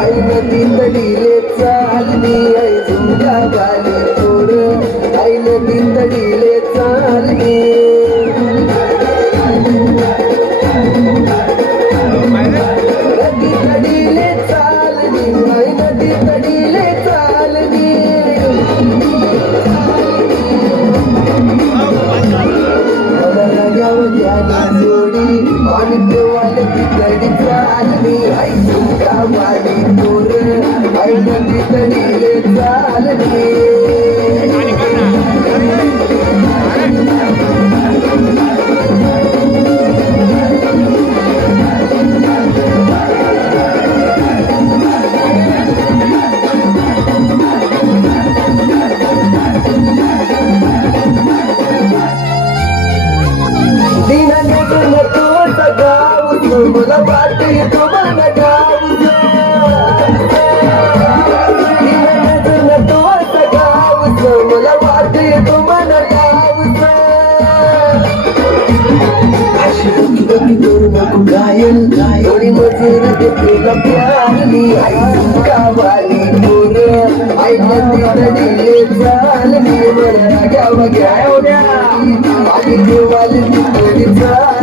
आई नदी तडीले चाल वाढते आणि देवाला चालली. आई तुमका वाढी पोर आई नदी तडीले चालली. अशी डोकी डोकी करू नको गायल थोडी मजूर तुला प्यारली आई गावाली पोर. आई नदी तडीले चालली. मला गाव घ्यावड्या आणि देवाली तिकडी चालली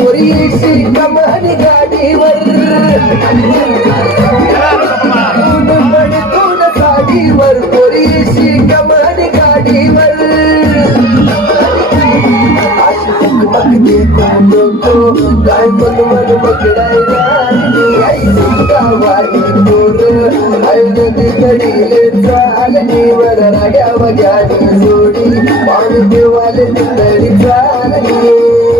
साडीवर पोरी गाडीवर ऊन साडीवर पोरी गाडीवर. काय मन पकडायला गावाली पोर जोडी पाणी देवाले तरी चालली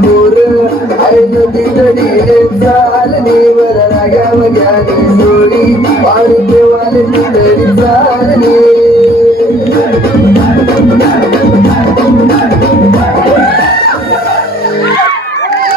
पोर नदी वर राग्या वग्यानी जोडी पाणी देवाले तडी चालली.